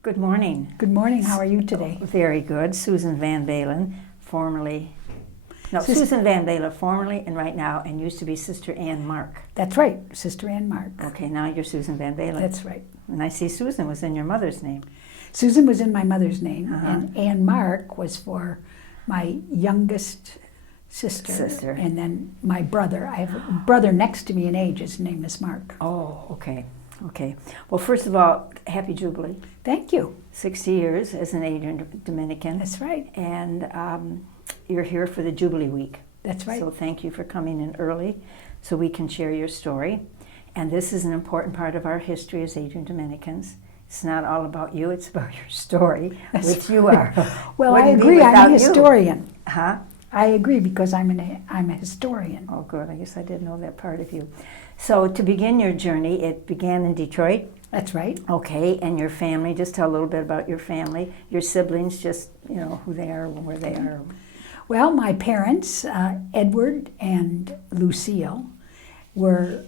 Good morning. Good morning. How are you today? Very good. Susan Van Baalen, Susan Van Baalen, formerly and right now, and used to be Sister Ann Mark. That's right, Sister Ann Mark. Okay, now you're Susan Van Baalen. That's right. And I see Susan was in your mother's name. Susan was in my mother's name, and Ann Mark was for my youngest sister. And then my brother. I have a brother next to me in age. His name is Mark. Oh, okay. Okay. Well, first of all, happy Jubilee. Thank you. 60 years as an Adrian Dominican. That's right. And you're here for the Jubilee week. That's right. So thank you for coming in early so we can share your story. And this is an important part of our history as Adrian Dominicans. It's not all about you, it's about your story, which you are. Well, I agree. I'm a historian. Huh? I agree because I'm a historian. Oh, good. I guess I didn't know that part of you. So to begin your journey, it began in Detroit. That's right. Okay, and your family, just tell a little bit about your family, your siblings, just, who they are, where they are. Well, my parents, Edward and Lucille, were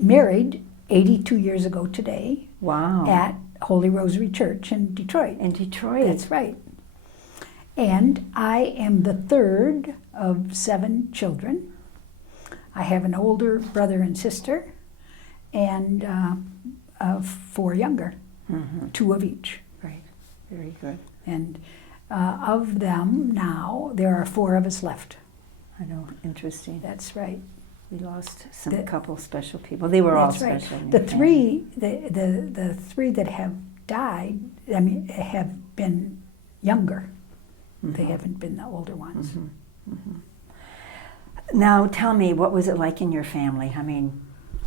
married 82 years ago today. Wow. At Holy Rosary Church in Detroit. In Detroit. That's right. And I am the third of 7 children. I have an older brother and sister, and 4 younger, 2 of each. Right, very good. And of them now, there are 4 of us left. I know, interesting. That's right. We lost a couple special people. They were all special. Right. The three that have died, have been younger. They haven't been the older ones. Now, tell me, what was it like in your family? I mean,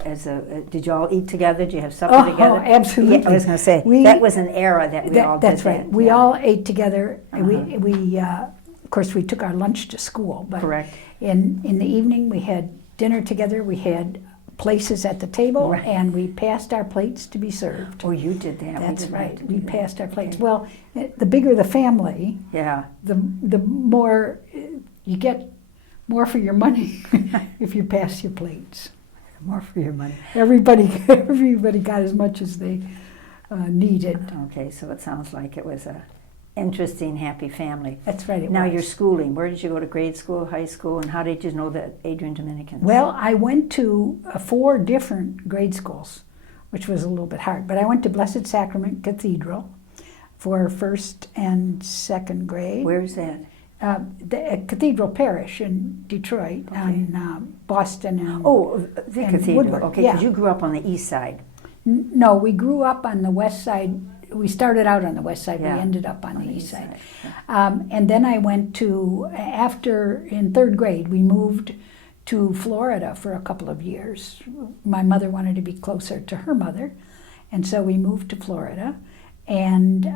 did you all eat together? Did you have supper together? Oh, absolutely. Yeah, I was going to say, that was an era that we all did. That's right. We all ate together. We of course, we took our lunch to school. But correct. In the evening, we had dinner together. We had places at the table, and we passed our plates to be served. Oh, you did that. That's right. We passed our plates. Well, the bigger the family, the more you get, more for your money if you pass your plates. More for your money. Everybody got as much as they needed. Okay, so it sounds like it was a interesting, happy family. That's right. Now your schooling. Where did you go to grade school, high school, and how did you know the Adrian Dominicans? Well, I went to 4 different grade schools, which was a little bit hard. But I went to Blessed Sacrament Cathedral for 1st and 2nd grade. Where's that? The Cathedral Parish in Detroit, on Boston and the and Cathedral. Woodward. Okay, because you grew up on the east side. No, we grew up on the west side. We started out on the west side. Yeah. We ended up on the east side. And then I went to, in 3rd grade, we moved to Florida for a couple of years. My mother wanted to be closer to her mother, and so we moved to Florida. And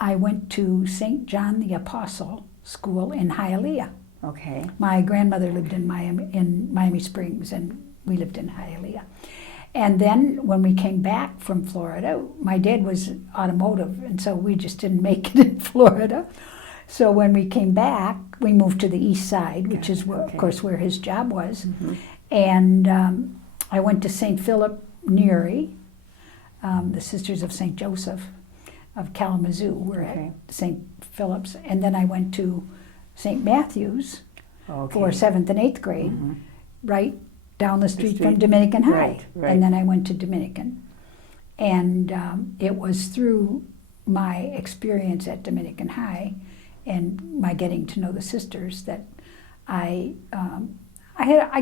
I went to St. John the Apostle School in Hialeah. Okay. My grandmother lived in Miami Springs, and we lived in Hialeah. And then when we came back from Florida, my dad was automotive, and so we just didn't make it in Florida. So when we came back, we moved to the east side, which is, of course, where his job was. And I went to St. Philip Neri, the Sisters of St. Joseph of Kalamazoo were at St. Philip's. And then I went to St. Matthew's for 7th and 8th grade, right down the street from Dominican High. Right. And then I went to Dominican. And it was through my experience at Dominican High and my getting to know the sisters that I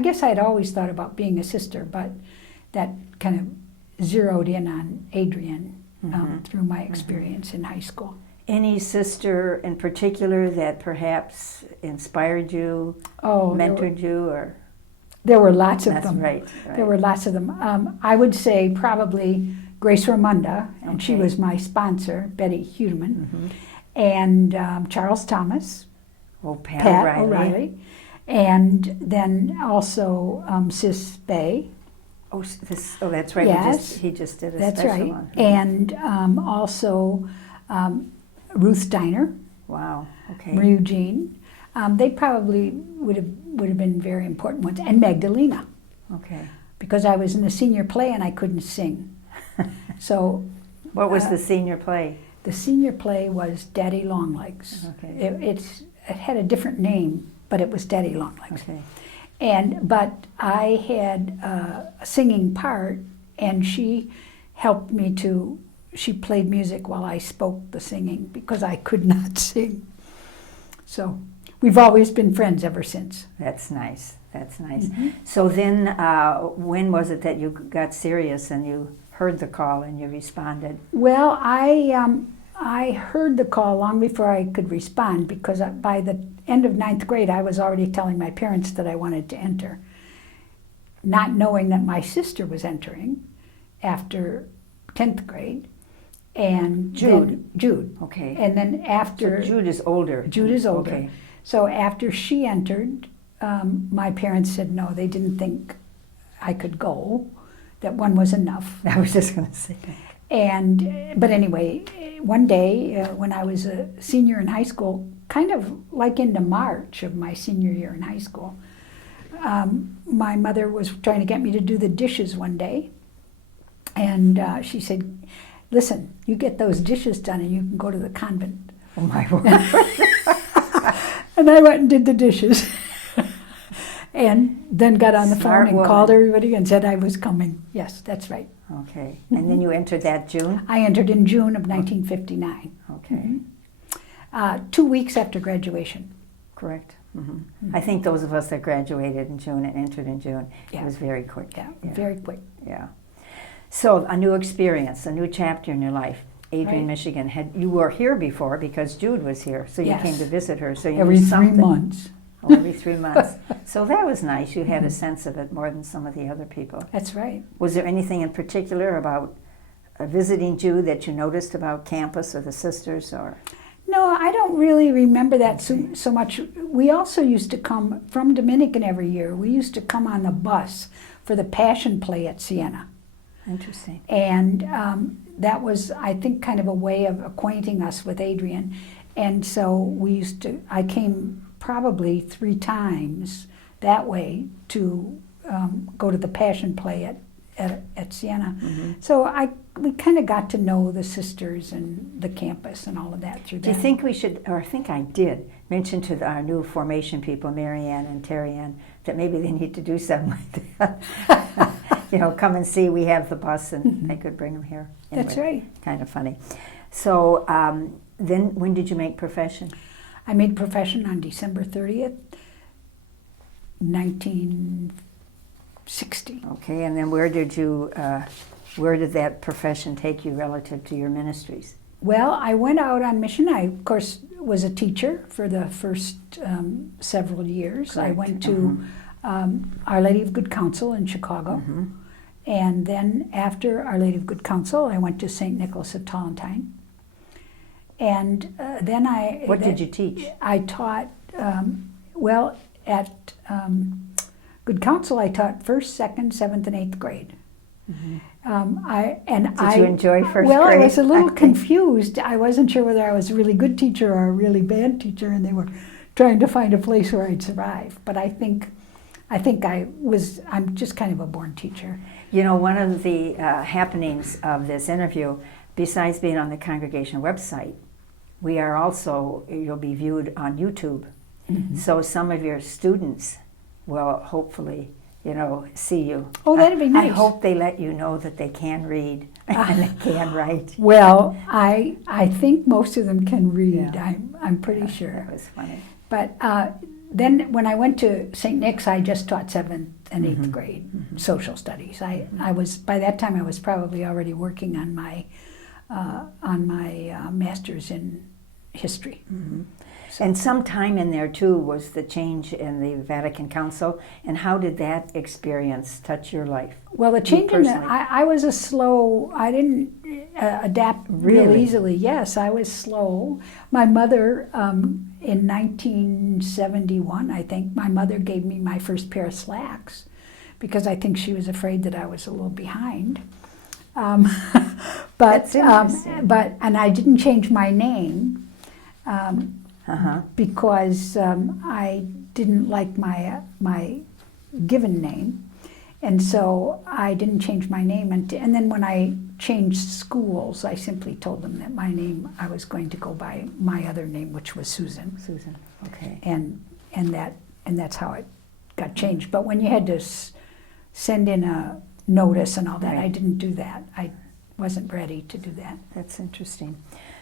guess I had always thought about being a sister, but that kind of zeroed in on Adrian through my experience in high school. Any sister in particular that perhaps inspired you, mentored you, or? There were lots of them. Right. There were lots of them. I would say probably Grace Ramunda, and she was my sponsor, Betty Hudeman, and Charles Thomas, Pat O'Reilly, and then also Sis Bay. That's right. Yes, he just did a that's special right. one. And also Ruth Steiner. Wow. Okay. Marie Eugene. They probably would have been very important ones. And Magdalena. Okay. Because I was in the senior play and I couldn't sing. So What was the senior play? The senior play was Daddy Longlegs. Okay. It had a different name, but it was Daddy Longlegs. Okay. But I had a singing part, and she helped me she played music while I spoke the singing because I could not sing. So we've always been friends ever since. That's nice. That's nice. Mm-hmm. So then, when was it that you got serious and you heard the call and you responded? Well, I heard the call long before I could respond because by the end of 9th grade, I was already telling my parents that I wanted to enter, not knowing that my sister was entering after 10th grade. And Jude. Okay. And then after... So Jude is older. Jude is older. Okay. So after she entered, my parents said no, they didn't think I could go, that one was enough. I was just going to say that. But anyway, one day when I was a senior in high school, kind of like into March of my senior year in high school, my mother was trying to get me to do the dishes one day. And she said, listen, you get those dishes done and you can go to the convent. Oh my word. And I went and did the dishes. And then got on the Smart phone and woman. called everybody and said I was coming. Yes, that's right. Okay. And then you entered that June? I entered in June of 1959. Okay. 2 weeks after graduation. Correct. Mm-hmm. I think those of us that graduated in June and entered in June, Yeah. it was very quick. Yeah, very quick. Yeah. So a new experience, a new chapter in your life. Adrian, Right. Michigan. You were here before because Jude was here, so you Yes. came to visit her. So you Every knew 3 something. months. Oh, every 3 months. So that was nice. You had a sense of it more than some of the other people. That's right. Was there anything in particular about visiting Jude that you noticed about campus or the sisters, or? No, I don't really remember that so much. We also used to come from Dominican every year. We used to come on the bus for the Passion Play at Siena. Interesting. And that was, I think, kind of a way of acquainting us with Adrian. And so I came probably 3 times that way to go to the Passion Play at Siena. Mm-hmm. So we kind of got to know the sisters and the campus and all of that through that. Do you think we should, or I think I did, mention to our new formation people, Marianne and Terry Ann, that maybe they need to do something like that? Come and see, we have the bus, and they could bring them here. Anyway, That's right. Kind of funny. So then when did you make profession? I made profession on December 30th, 1960. Okay, and then where did that profession take you relative to your ministries? Well, I went out on mission. I, of course, was a teacher for the first several years. Correct. I went to Our Lady of Good Counsel in Chicago. Mm-hmm. And then after Our Lady of Good Counsel, I went to St. Nicholas of Tolentine. And then What did you teach? I taught, at Good Counsel, I taught 1st, 2nd, 7th, and 8th grade. Mm-hmm. Did you enjoy first Well, grade? I was a little confused. I wasn't sure whether I was a really good teacher or a really bad teacher, and they were trying to find a place where I'd survive. But I think I'm just kind of a born teacher. One of the happenings of this interview, besides being on the congregation website, we are also, you'll be viewed on YouTube. Mm-hmm. So some of your students will hopefully, see you. Oh, that'd be nice. I hope they let you know that they can read and they can write. Well, I think most of them can read. Yeah. I'm pretty sure. That was funny. But then when I went to St. Nick's, I just taught 7th and 8th Mm-hmm. grade social studies. I was, by that time, I was probably already working on my master's in history. Mm-hmm. And some time in there, too, was the change in the Vatican Council. And how did that experience touch your life? Well, the change in personally? I was I didn't adapt real Really? easily. Yes, I was slow. My mother, in 1971, I think, my mother gave me my first pair of slacks because I think she was afraid that I was a little behind. That's interesting. And I didn't change my name because I didn't like my given name. And so I didn't change my name. And then when I changed schools, I simply told them that my name, I was going to go by my other name, which was Susan. Susan, okay. And that's how it got changed. But when you had to send in a notice and all that, Right. I didn't do that. I wasn't ready to do that. That's interesting.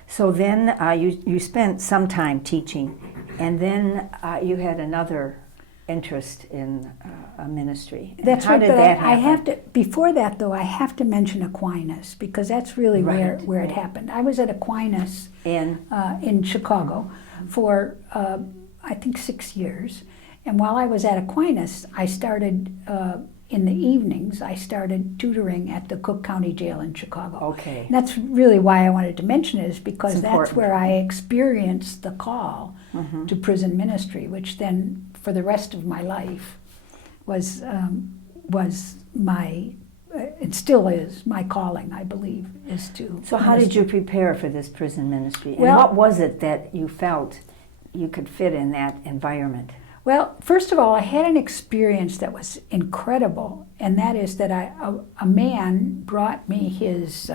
So then you spent some time teaching, and then you had another interest in a ministry. And That's how right, did but that I have happen? to, before that though, I have to mention Aquinas, because that's really Right, where it right. happened. I was at Aquinas And in Chicago for, I think, 6 years. And while I was at Aquinas, I started, in the evenings, I started tutoring at the Cook County Jail in Chicago. okay, And that's really why I wanted to mention it, is because It's that's important. where I experienced the call Mhm. to prison ministry, which then, for the rest of my life, was my, it still is my calling, I believe, is to. So how did you prepare for this prison ministry? And Well- what was it that you felt you could fit in that environment? Well, first of all, I had an experience that was incredible, and that is that a man brought me his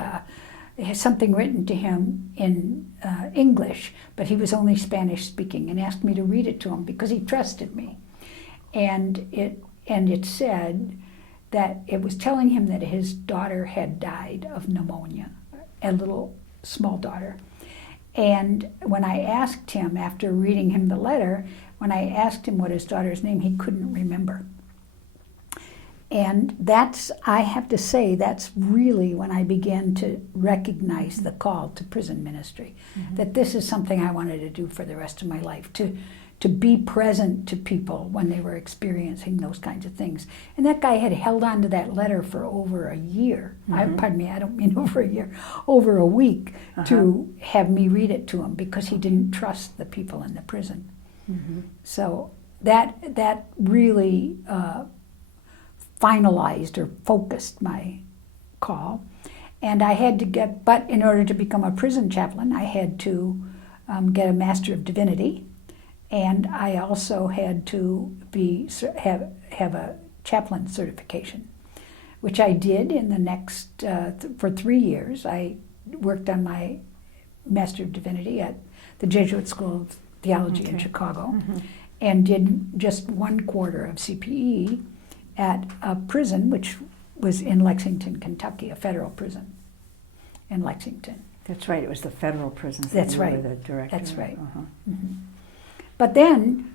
something written to him in English, but he was only Spanish speaking, and asked me to read it to him because he trusted me. And it said that it was telling him that his daughter had died of pneumonia, a little small daughter. And when I asked him, after reading him the letter, when I asked him what his daughter's name, he couldn't remember. And that's, I have to say, that's really when I began to recognize the call to prison ministry, that this is something I wanted to do for the rest of my life, to be present to people when they were experiencing those kinds of things. And that guy had held on to that letter for over a year. Pardon me, I don't mean over a year, over a week, to have me read it to him, because he didn't trust the people in the prison. So that really finalized or focused my call. And I had to get, but in order to become a prison chaplain, I had to get a Master of Divinity, and I also had to have a chaplain certification, which I did in the next, for 3 years. I worked on my Master of Divinity at the Jesuit School of Theology in Chicago, and did just 1 quarter of CPE at a prison, which was in Lexington, Kentucky, a federal prison in Lexington. That's right, it was the federal prisons that That's you were right. the director. That's right. Uh-huh. But then,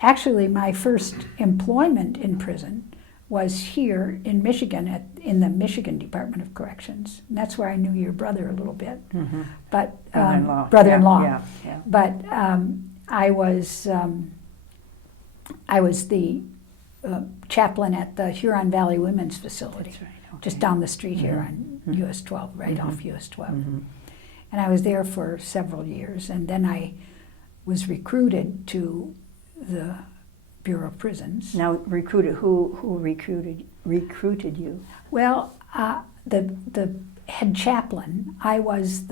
actually, my first employment in prison was here in Michigan, in the Michigan Department of Corrections. And that's where I knew your brother a little bit. But Brother-in-law. brother-in-law. Yeah. But I was the chaplain at the Huron Valley Women's Facility, That's right. Okay. just down the street here on US 12, right off US 12. And I was there for several years, and then I was recruited to the Bureau of Prisons. Now, who recruited you? Well, the head chaplain, I was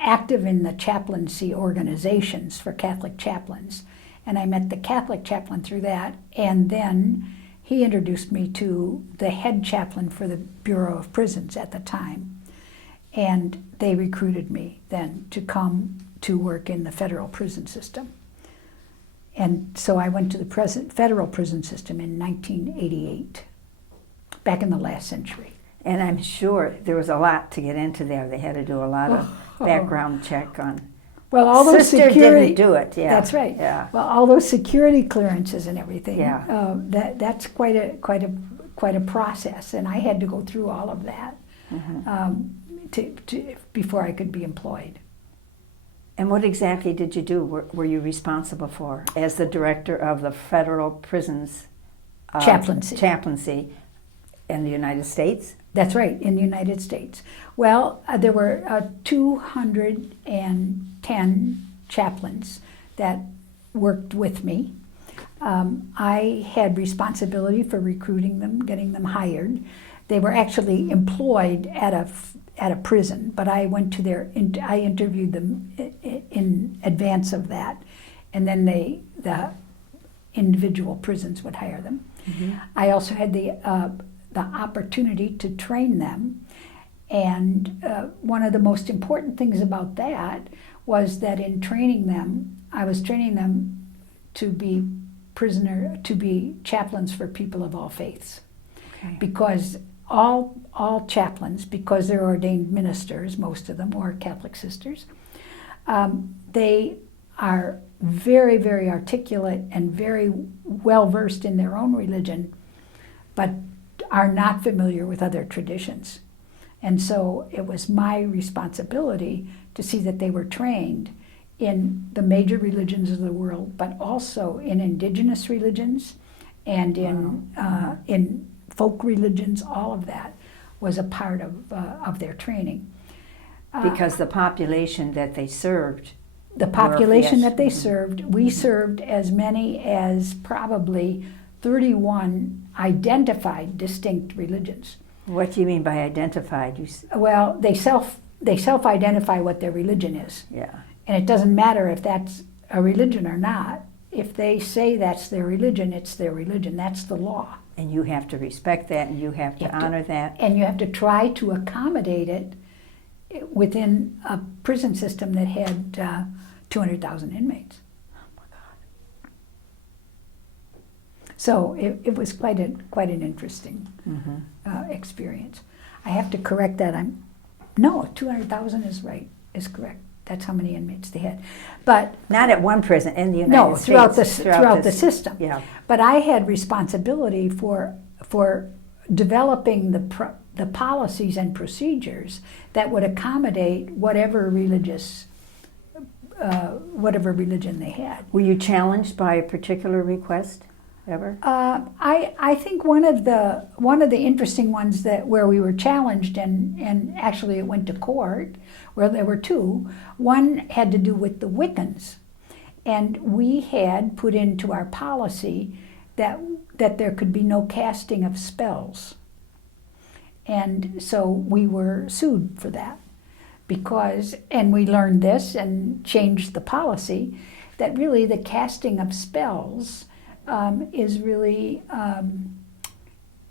active in the chaplaincy organizations for Catholic chaplains, and I met the Catholic chaplain through that, and then he introduced me to the head chaplain for the Bureau of Prisons at the time, and they recruited me then to come to work in the federal prison system. And so I went to the federal prison system in 1988, back in the last century. And I'm sure there was a lot to get into there. They had to do a lot of background check on. Well, all those Sister security didn't do it. Yeah, That's right. Yeah. Well, all those security clearances and everything. Yeah. That's quite a process, and I had to go through all of that before I could be employed. And what exactly did you do? Were you responsible for as the director of the federal prisons chaplaincy in the United States? That's right, in the United States. Well, there were 210 chaplains that worked with me. I had responsibility for recruiting them, getting them hired. They were actually employed at a prison, but I went to I interviewed them in advance of that, and then the individual prisons would hire them. I also had the opportunity to train them. And one of the most important things about that was that in training them, I was training them to be chaplains for people of all faiths. Okay. Because all chaplains, because they're ordained ministers, most of them, or Catholic sisters, they are very, very articulate and very well versed in their own religion, but are not familiar with other traditions. And so it was my responsibility to see that they were trained in the major religions of the world, but also in indigenous religions and in folk religions. All of that was a part of their training. Because the population that they served. The population yes. that they served, we served as many as probably 31 identified distinct religions. What do you mean by identified? Well, they self-identify what their religion is. Yeah. And it doesn't matter if that's a religion or not. If they say that's their religion, it's their religion. That's the law. And you have to respect that, and you have to honor that. And you have to try to accommodate it within a prison system that had 200,000 inmates. Oh my God. So it was quite an interesting experience. I have to correct that. 200,000 is correct. That's how many inmates they had. But not at one prison in the United States. Throughout the system. Yeah. But I had responsibility for developing the policies and procedures that would accommodate whatever religion they had. Were you challenged by a particular request ever? I think one of the interesting ones where we were challenged and actually it went to court, where there were two. One had to do with the Wiccans, and we had put into our policy that there could be no casting of spells. And so we were sued for that and we learned this and changed the policy, that really the casting of spells is really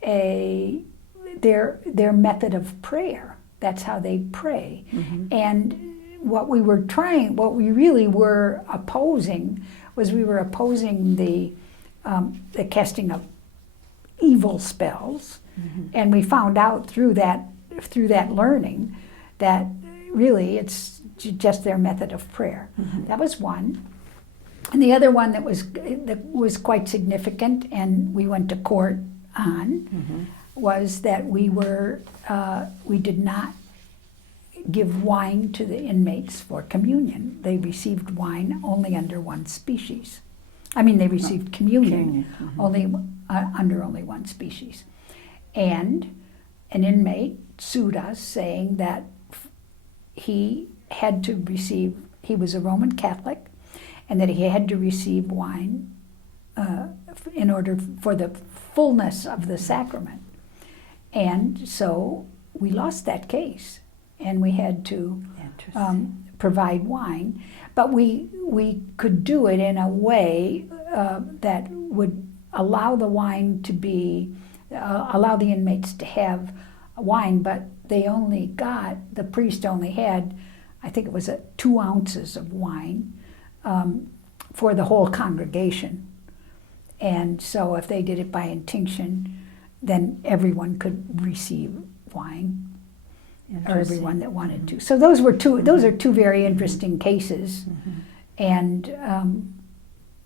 their method of prayer. That's how they pray. Mm-hmm. And what we really were opposing was the casting of evil spells. Mm-hmm. And we found out through that learning that really it's just their method of prayer. Mm-hmm. That was one. And the other one that was quite significant, and we went to court on, was that we did not give wine to the inmates for communion. They received wine only under one species. They received communion only under only one species. And an inmate sued us saying that he was a Roman Catholic, and that he had to receive wine in order for the fullness of the sacrament. And so we lost that case, and we had to provide wine. But we could do it in a way that would allow the wine to be, allow the inmates to have wine, but the priest only had, I think it was 2 ounces of wine for the whole congregation. And so if they did it by intinction, then everyone could receive wine, or everyone that wanted to. So those are two very interesting cases. Mm-hmm. And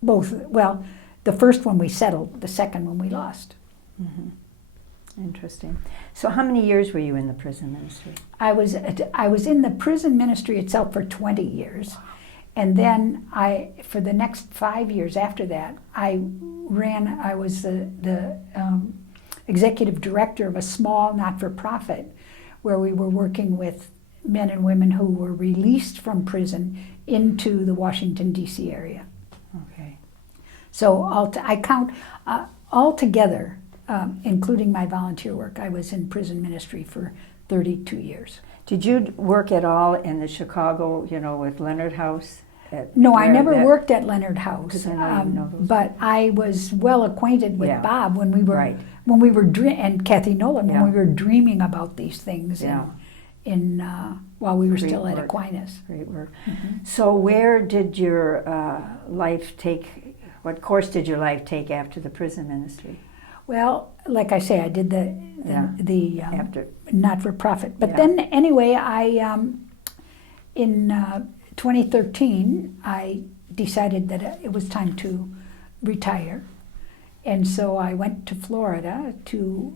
the first one we settled, the second one we lost. Mm-hmm. Interesting. So how many years were you in the prison ministry? I was in the prison ministry itself for 20 years. And then for the next 5 years after that, I was the executive director of a small not-for-profit where we were working with men and women who were released from prison into the Washington, D.C. area. Okay. So I count altogether, including my volunteer work, I was in prison ministry for 32 years. Did you work at all in the Chicago, with Leonard House No, I where never that- worked at Leonard House, 'Cause I know you know those but I was well acquainted with Yeah. Bob when Right. we were and Kathy Nolan when Yeah. we were dreaming about these things Yeah. in while we were Great still at work. Aquinas. Great work. So where did your life take, what course did your life take after the prison ministry? Well, like I say, I did Yeah. the After, not for profit. But Yeah. then anyway, I in 2013 I decided that it was time to retire, and so I went to Florida to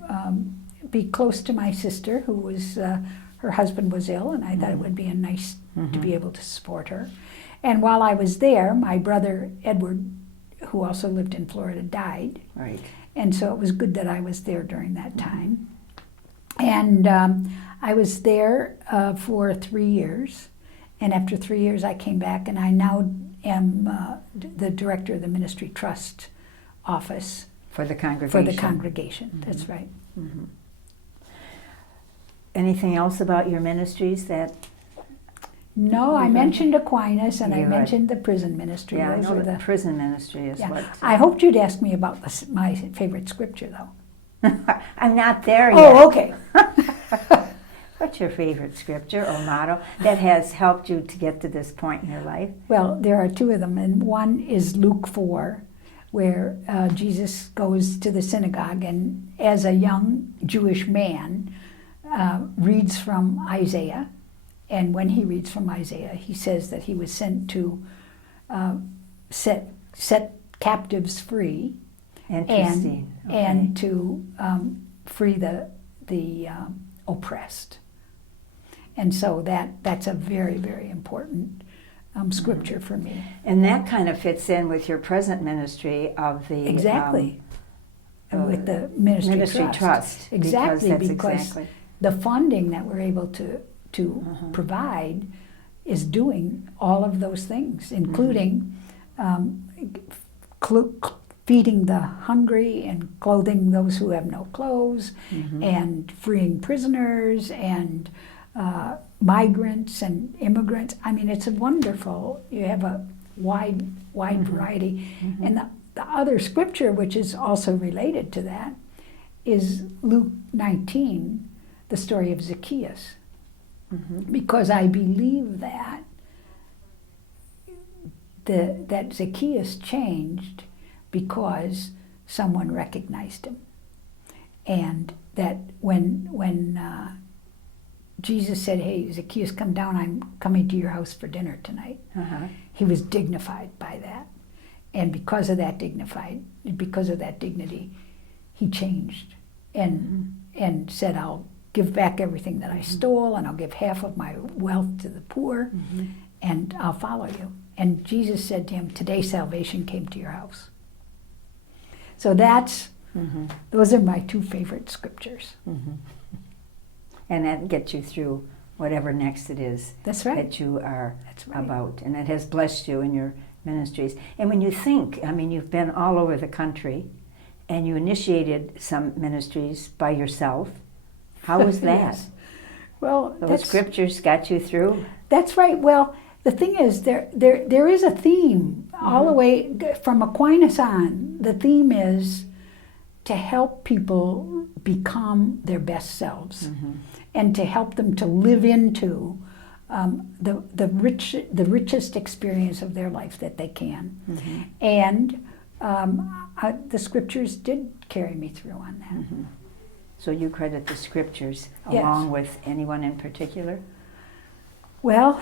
be close to my sister, who was her husband was ill, and I thought it would be a nice to be able to support her. And while I was there, my brother Edward, who also lived in Florida, died. right. And so it was good that I was there during that time. And I was there for 3 years. And after 3 years, I came back, and I now am the director of the Ministry Trust Office For the for congregation. the congregation. That's right. Anything else about your ministries that, No, I mentioned Aquinas, and I You're right. mentioned the prison ministry. yeah, I Those know were the the. prison ministry is Yeah. what. I hoped you'd ask me about my favorite scripture, though. I'm not there yet. Oh, okay. What's your favorite scripture or motto that has helped you to get to this point in your life? Well, there are two of them, and one is Luke 4, where Jesus goes to the synagogue and, as a young Jewish man, reads from Isaiah. And when he reads from Isaiah, he says that he was sent to set captives free Interesting. and to free the oppressed. And so that's a very, very important scripture for me. And that kind of fits in with your present ministry of the Exactly. And with the ministry trust. Exactly, because exactly. the funding that we're able to provide is doing all of those things, including feeding the hungry and clothing those who have no clothes, and freeing prisoners and migrants and immigrants. I mean, it's a wonderful. You have a wide variety. And the other scripture, which is also related to that, is Luke 19, the story of Zacchaeus. Because I believe that that Zacchaeus changed because someone recognized him, and that when Jesus said, "Hey, Zacchaeus, come down. I'm coming to your house for dinner tonight," he was dignified by that, and because of that dignity, he changed and said, "I'll give back everything that I stole, and I'll give half of my wealth to the poor, and I'll follow you." And Jesus said to him, "Today salvation came to your house." So those are my two favorite scriptures. And that gets you through whatever next it is That's right. that you are That's right. about. And it has blessed you in your ministries. And when you think, I mean, you've been all over the country, and you initiated some ministries by yourself. How was that? Yes. Well, Those scriptures got you through? That's right. Well, the thing is, there is a theme all the way from Aquinas on. The theme is to help people become their best selves, and to help them to live into the richest experience of their life that they can. And the scriptures did carry me through on that. So you credit the scriptures Yes. along with anyone in particular? Well,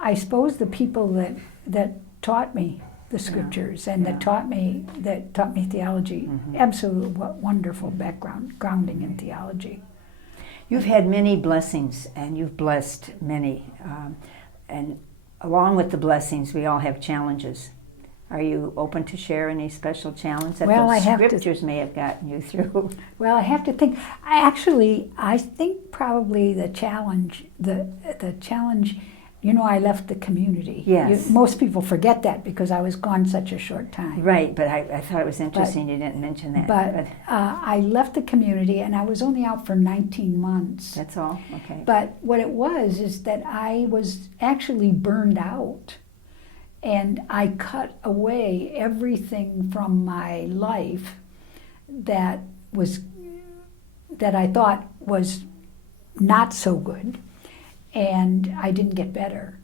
I suppose the people that taught me the scriptures and that taught me theology, absolute wonderful grounding in theology. You've had many blessings, and you've blessed many. And along with the blessings, we all have challenges. Are you open to share any special challenge that Well, I those have to- scriptures may have gotten you through? Well, I have to think. I think probably the challenge, You know, I left the community. Yes. Most people forget that because I was gone such a short time. Right, but I thought it was interesting you didn't mention that. But I left the community, and I was only out for 19 months. That's all? Okay. But what it was is that I was actually burned out. And I cut away everything from my life that I thought was not so good, and I didn't get better.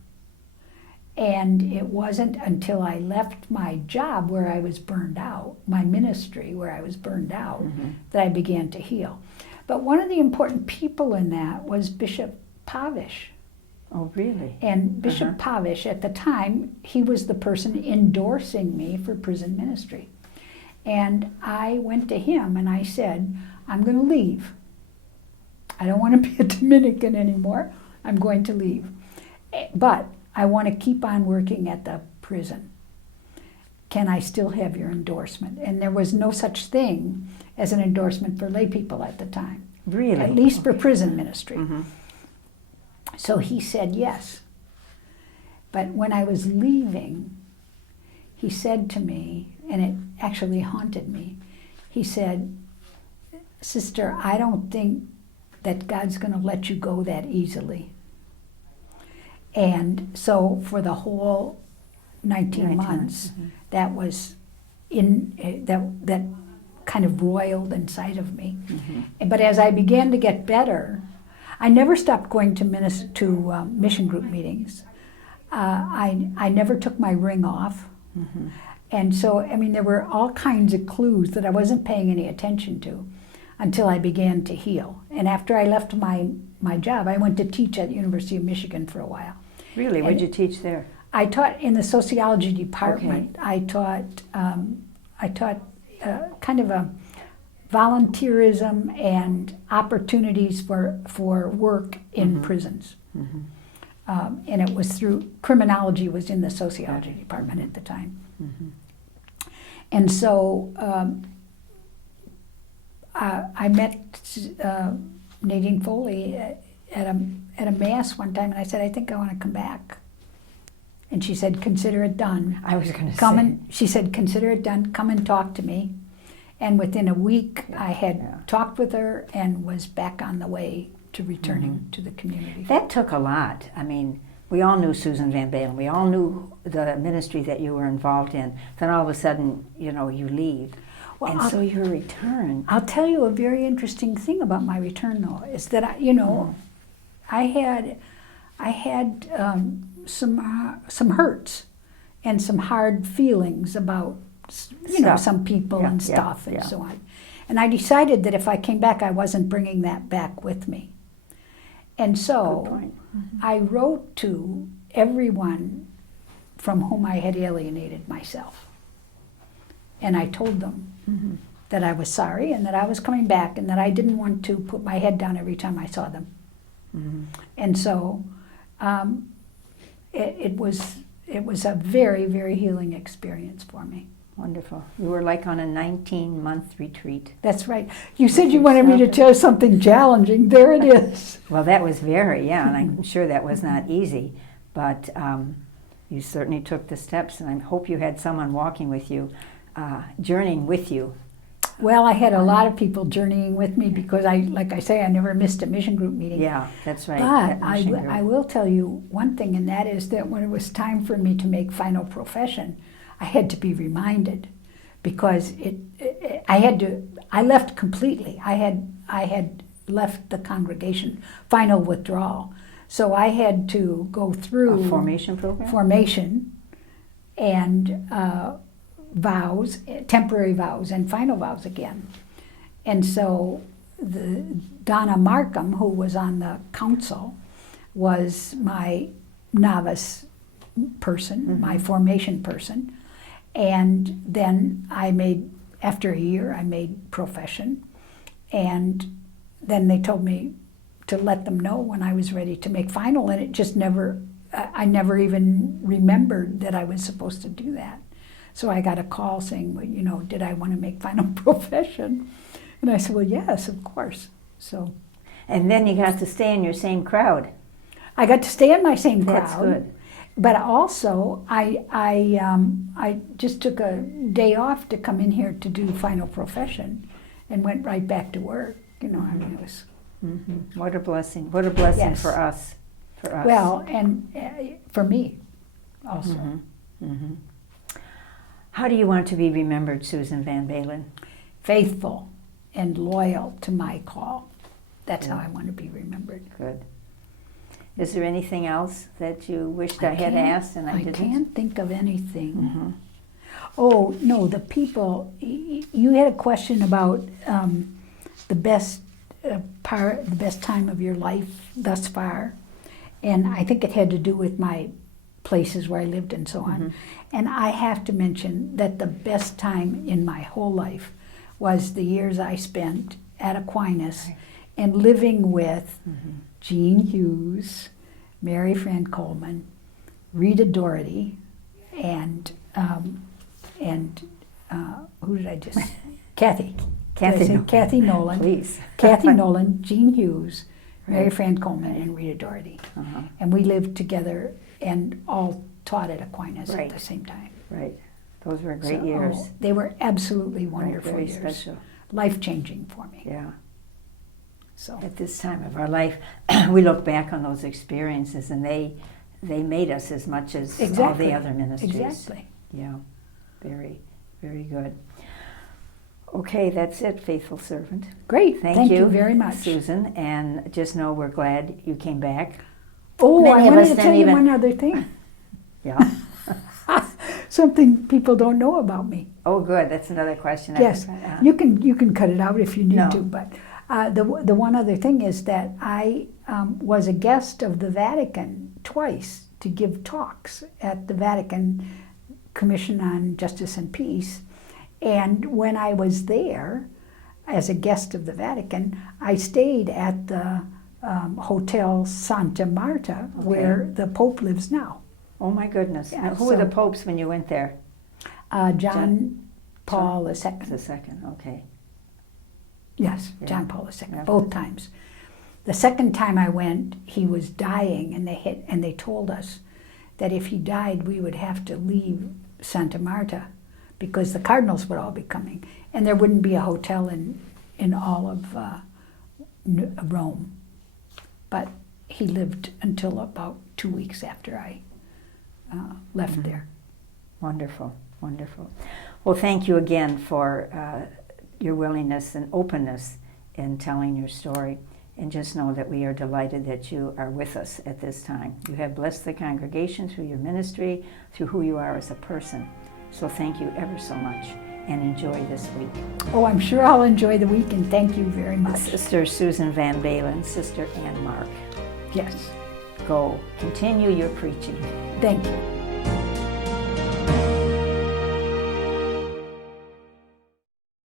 And it wasn't until I left my job where I was burned out, my ministry where I was burned out, that I began to heal. But one of the important people in that was Bishop Pavish. Oh, really? And Bishop Pavish, at the time, he was the person endorsing me for prison ministry. And I went to him and I said, I'm going to leave. I don't want to be a Dominican anymore. I'm going to leave. But I want to keep on working at the prison. Can I still have your endorsement? And there was no such thing as an endorsement for lay people at the time. Really? At least for prison ministry. So he said yes. But when I was leaving, he said to me, and it actually haunted me, he said, Sister, I don't think that God's going to let you go that easily. And so for the whole 19 months, that was that kind of roiled inside of me. But as I began to get better, I never stopped going to mission group meetings. I never took my ring off. And so, I mean, there were all kinds of clues that I wasn't paying any attention to until I began to heal. And after I left my job, I went to teach at the University of Michigan for a while. Really? What did you teach there? I taught in the sociology department. Okay. I taught kind of a volunteerism and opportunities for work in prisons. And it was through, criminology was in the sociology department at the time. And so I met Nadine Foley at a mass one time, and I said, I think I want to come back. And she said, consider it done. I was going to say. She said, consider it done, come and talk to me. And within a week, I had talked with her and was back on the way to returning to the community. That took a lot. I mean, we all knew Susan Van Baalen. We all knew the ministry that you were involved in. Then all of a sudden, you leave. Well, and so your return. I'll tell you a very interesting thing about my return, though, is that I had some hurts and some hard feelings about some people and stuff and so on. And I decided that if I came back, I wasn't bringing that back with me. And so I wrote to everyone from whom I had alienated myself. And I told them that I was sorry and that I was coming back and that I didn't want to put my head down every time I saw them. And so it was a very, very healing experience for me. Wonderful. You were like on a 19-month retreat. That's right. You said you wanted me to tell you something challenging. There it is. Well, that was and I'm sure that was not easy, but you certainly took the steps, and I hope you had someone walking with you, journeying with you. Well, I had a lot of people journeying with me because I never missed a mission group meeting. Yeah, that's right. But I will tell you one thing, and that is that when it was time for me to make final profession, I had to be reminded, because I left completely. I had left the congregation, final withdrawal. So I had to go through a formation program? Formation and vows, temporary vows, and final vows again. And so Donna Markham, who was on the council, was my novice person, my formation person. And then after a year, I made profession. And then they told me to let them know when I was ready to make final, and it just I never even remembered that I was supposed to do that. So I got a call saying, well, did I want to make final profession? And I said, well, yes, of course. So. And then you got to stay in your same crowd. I got to stay in my same crowd. That's good. But also, I just took a day off to come in here to do final profession, and went right back to work. I mean, it was. What a blessing! What a blessing for us. Well, and for me, also. Mm-hmm. How do you want to be remembered, Susan Van Baalen? Faithful and loyal to my call. That's how I want to be remembered. Good. Is there anything else that you wished I had asked and I didn't? I can't think of anything. Mm-hmm. Oh, no, the people, you had a question about the best the best time of your life thus far. And I think it had to do with my places where I lived and so on. Mm-hmm. And I have to mention that the best time in my whole life was the years I spent at Aquinas and living with Jean Hughes, Mary Fran Coleman, Rita Doherty, and who did I just? Kathy. Kathy Nolan. Please. Kathy Nolan, Jean Hughes, Mary Fran Coleman, and Rita Doherty. And we lived together and all taught at Aquinas at the same time. Right. Those were great years. They were absolutely wonderful very years. Special. Life-changing for me. Yeah. So at this time of our life, we look back on those experiences and they made us as much as all the other ministries. Exactly. Yeah. Very, very good. Okay, that's it, faithful servant. Great. Thank you very much, Susan. And just know we're glad you came back. Oh, I wanted to tell you one other thing. Yeah. Something people don't know about me. Oh, good. That's another question. Yes, you can cut it out if you need to. But the one other thing is that I was a guest of the Vatican twice to give talks at the Vatican Commission on Justice and Peace. And when I was there as a guest of the Vatican, I stayed at the Hotel Santa Marta, where the Pope lives now. Oh my goodness. Yeah, now, who were the popes when you went there? John Paul II. The second, okay. Yes, John Paul II, both times. The second time I went, he was dying, and they told us that if he died, we would have to leave Santa Marta because the cardinals would all be coming, and there wouldn't be a hotel in all of Rome. But he lived until about 2 weeks after I left there. Wonderful, wonderful. Well, thank you again for your willingness and openness in telling your story. And just know that we are delighted that you are with us at this time. You have blessed the congregation through your ministry, through who you are as a person. So thank you ever so much, and enjoy this week. Oh, I'm sure I'll enjoy the week, and thank you very much. Sister Susan Van Baalen, Sister Ann Mark. Yes. Go. Continue your preaching. Thank you.